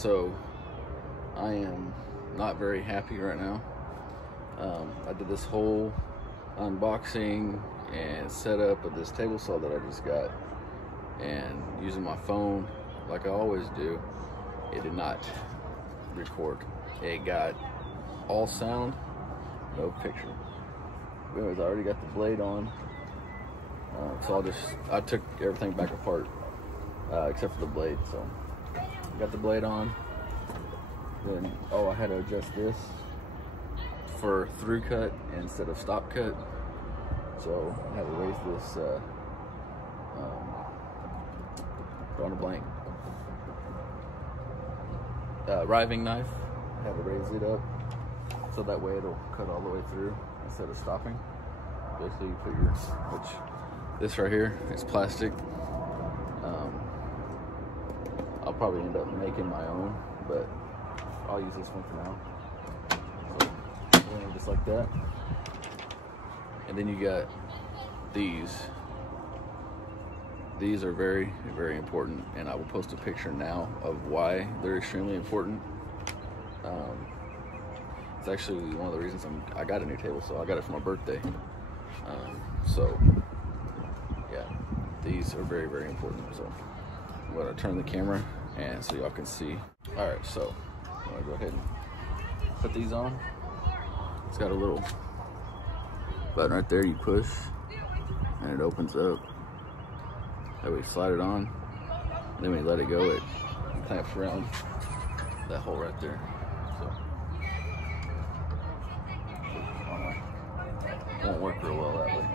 So I am not very happy right now. I did this whole unboxing and setup of this table saw that I just got, and using my phone like I always do, it did not record. It got all sound, no picture. But anyways, I already got the blade on, so I took everything back apart except for the blade. So got the blade on. Then I had to adjust this for through cut instead of stop cut. So I had to raise this drawing a blank riving knife. I had to raise it up so that way it'll cut all the way through instead of stopping. Basically, you put this right here is plastic. I'll probably end up making my own, but I'll use this one for now. So, just like that. And then you got these. These are very, very important, and I will post a picture now of why they're extremely important. It's actually one of the reasons I got a new table, so I got it for my birthday. So yeah, these are very, very important. So I'm gonna turn the camera and so y'all can see. All right, so I'm gonna go ahead and put these on. It's got a little button right there, you push and it opens up. That way you slide it on, and then when you let it go, it clamps around that hole right there. So it won't work real well that way.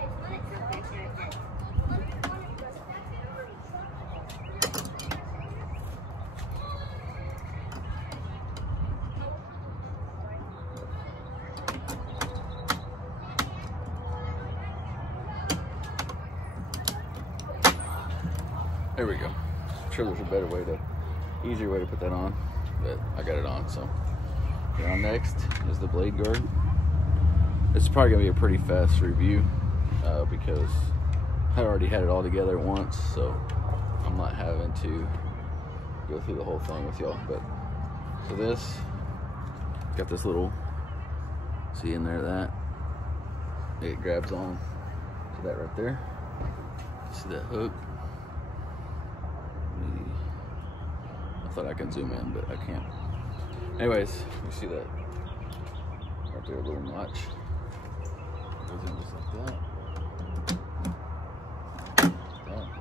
There we go. I'm sure there's a better way easier way to put that on, but I got it on. So now next is the blade guard. This is probably gonna be a pretty fast review because I already had it all together once, so I'm not having to go through the whole thing with y'all. But so this got this little, see in there that it grabs on to that right there. See that hook? I thought I could zoom in, but I can't. Anyways, you see that right there, a little notch. Goes in just like that.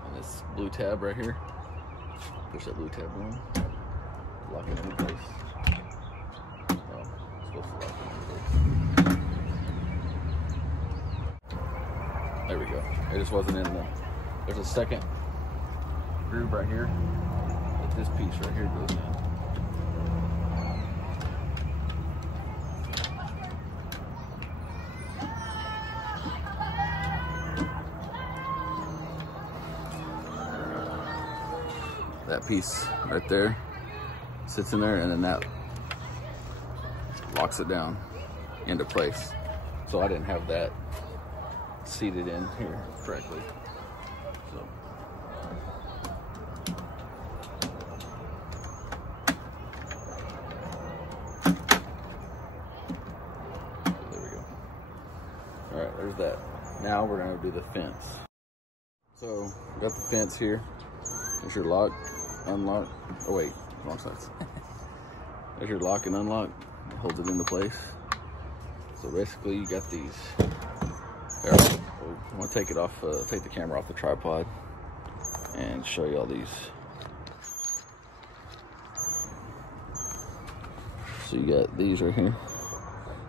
And this blue tab right here. Push that blue tab on. Lock it in place. No, it's supposed to lock it in place. There we go. It just wasn't in the. There's a second groove right here. This piece right here goes in. That piece right there sits in there, and then that locks it down into place. So I didn't have that seated in here correctly. So there's that. Now we're gonna do the fence. So we got the fence here. There's your lock, unlock. Oh wait, wrong sides. There's your lock and unlock. It holds it into place. So basically, you got these. There, I'm gonna take it off. Take the camera off the tripod and show you all these. So you got these right here.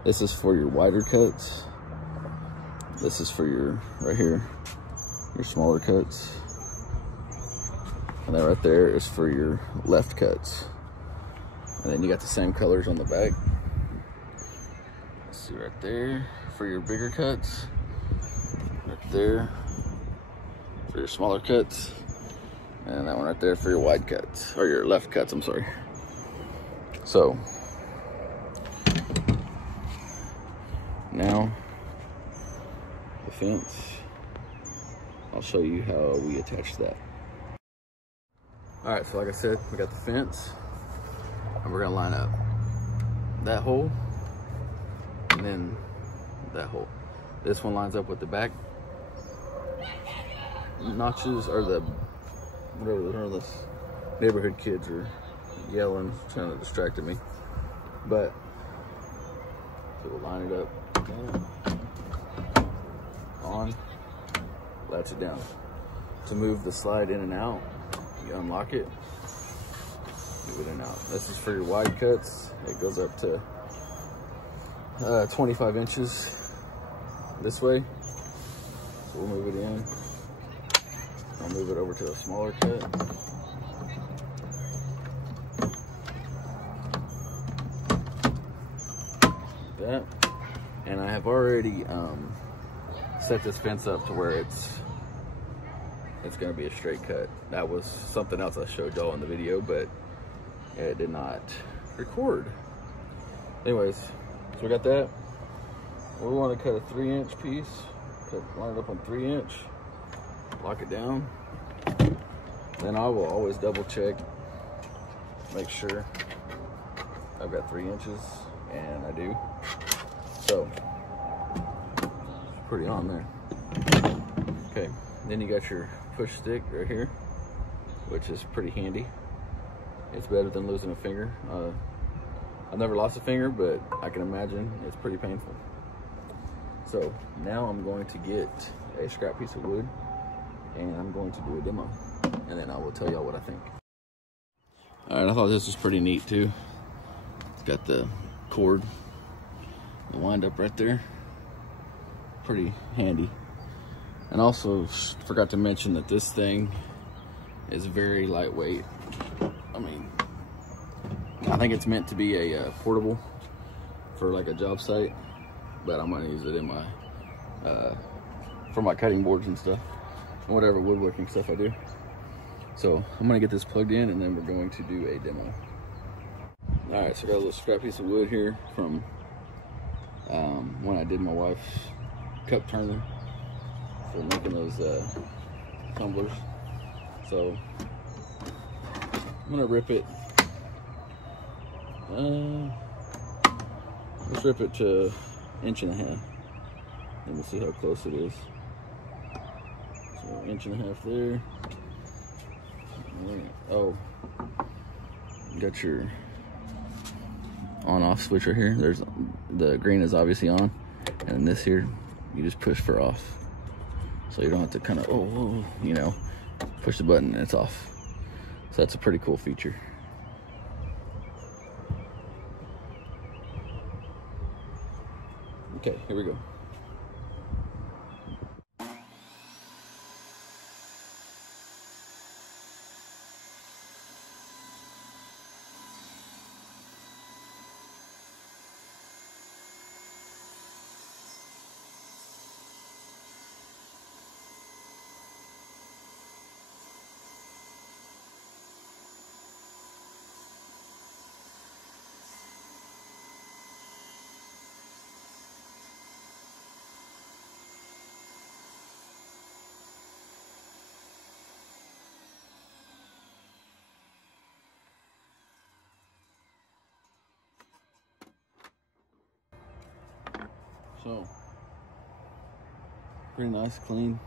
This is for your wider cuts. This is for your, right here, your smaller cuts. And that right there is for your left cuts. And then you got the same colors on the back. Let's see right there for your bigger cuts. Right there for your smaller cuts. And that one right there for your wide cuts, or your left cuts, I'm sorry. So, now, the fence, I'll show you how we attach that. All right, so like I said, we got the fence. And we're gonna line up that hole and then that hole. This one lines up with the back notches, or the whatever the neighborhood kids are yelling, trying to distract me. But so we'll line it up on, latch it down. To move the slide in and out, you unlock it, move it in and out. This is for your wide cuts. It goes up to 25 inches this way. So we'll move it in. I'll move it over to a smaller cut. Like that. And I have already set this fence up to where it's gonna be a straight cut. That was something else I showed y'all in the video, but it did not record. Anyways, so we got that. We want to cut a 3-inch piece. Line it up on 3-inch. Lock it down. Then I will always double check, make sure I've got 3 inches, and I do. So pretty on there. Okay, then you got your push stick right here, which is pretty handy. It's better than losing a finger. I've never lost a finger, but I can imagine it's pretty painful. So now I'm going to get a scrap piece of wood and I'm going to do a demo, and then I will tell y'all what I think. All right, I thought this was pretty neat too. It's got the cord, the wind up right there. Pretty handy. And also forgot to mention that this thing is very lightweight. I mean, I think it's meant to be a portable for like a job site, but I'm gonna use it in my for my cutting boards and stuff, and whatever woodworking stuff I do. So I'm gonna get this plugged in, and then we're going to do a demo. All right, so I got a little scrap piece of wood here from when I did my wife's cup turner for making those tumblers. So I'm gonna rip it. Let's rip it to 1.5 inches, and we'll see how close it is. So 1.5 inches there. Oh, you got your on-off switch right here. There's the green is obviously on, and this here you just push for off, so you don't have to kind of you know, push the button and it's off. So that's a pretty cool feature. Okay, here we go. So, pretty nice, clean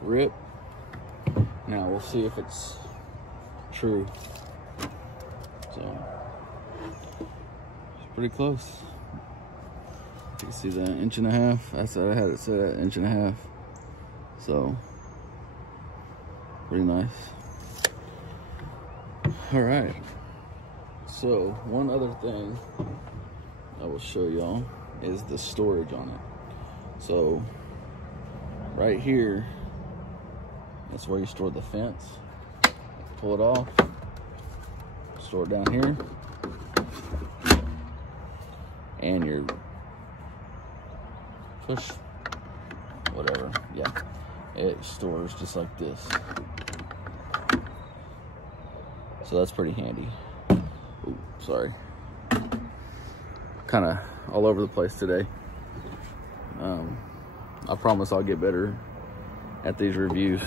rip. Now we'll see if it's true. So, it's pretty close. You can see the 1.5 inches. I said I had it set at 1.5 inches. So, pretty nice. All right. So, one other thing I will show y'all is the storage on it. So right here, that's where you store the fence. Pull it off, store it down here, and your push, whatever, yeah, it stores just like this. So that's pretty handy. Ooh, sorry. Kind of all over the place today. I promise I'll get better at these reviews.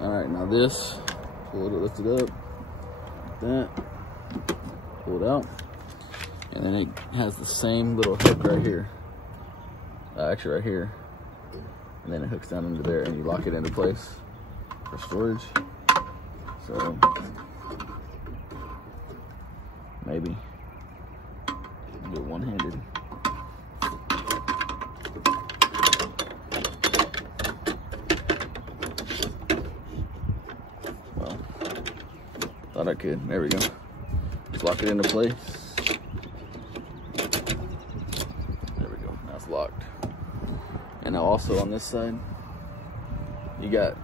All right, now this, pull it, lift it up, like that. pull it out, and then it has the same little hook right here. Actually right here. And then it hooks down into there and you lock it into place for storage. So maybe do it one-handed. Well, thought I could. There we go. Just lock it into place. There we go. Now it's locked. And now also on this side, you got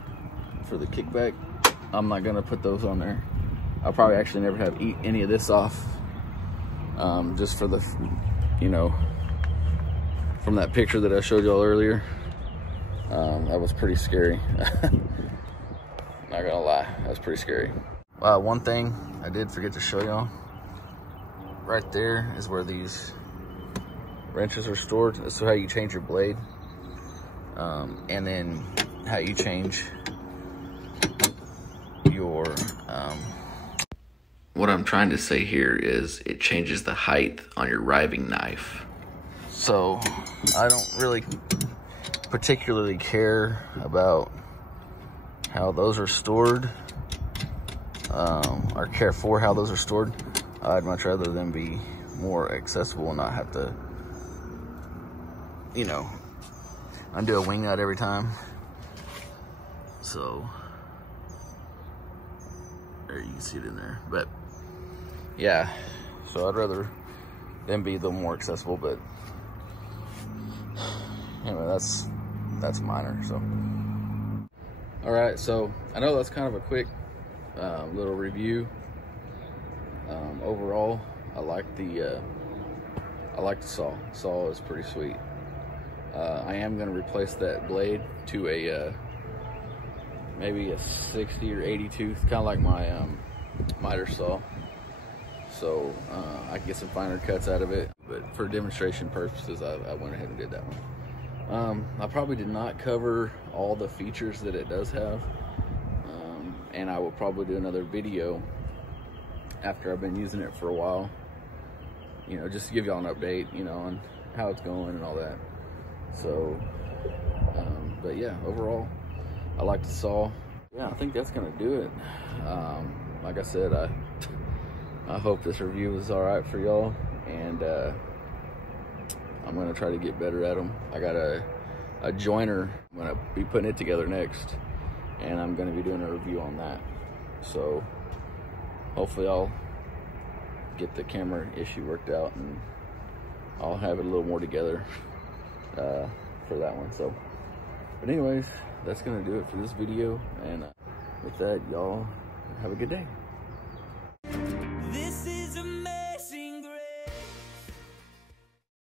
for the kickback. I'm not gonna put those on there. I'll probably actually never have eat any of this off. Just for the, you know, from that picture that I showed y'all earlier. That was pretty scary. Not gonna lie, that was pretty scary. Wow, one thing I did forget to show y'all. Right there is where these wrenches are stored. This is how you change your blade. And then how you change your, what I'm trying to say here is it changes the height on your riving knife. So I don't really particularly care about how those are stored, or care for how those are stored. I'd much rather them be more accessible and not have to, you know, undo a wing nut every time. So there, you can see it in there. But yeah, so I'd rather them be a little more accessible. But anyway, that's minor. So all right, so I know that's kind of a quick little review. Overall, I like the saw. Saw is pretty sweet. I am going to replace that blade to a maybe a 60 or 80 tooth, kind of like my miter saw. So I can get some finer cuts out of it. But for demonstration purposes, I went ahead and did that one. I probably did not cover all the features that it does have. And I will probably do another video after I've been using it for a while. You know, just to give y'all an update, you know, on how it's going and all that. So, but yeah, overall, I like the saw. Yeah, I think that's gonna do it. Like I said, I hope this review was all right for y'all, and I'm gonna try to get better at them. I got a joiner. I'm gonna be putting it together next, and I'm gonna be doing a review on that. So hopefully I'll get the camera issue worked out, and I'll have it a little more together for that one. So, but anyways, that's gonna do it for this video, and with that, y'all have a good day. This is a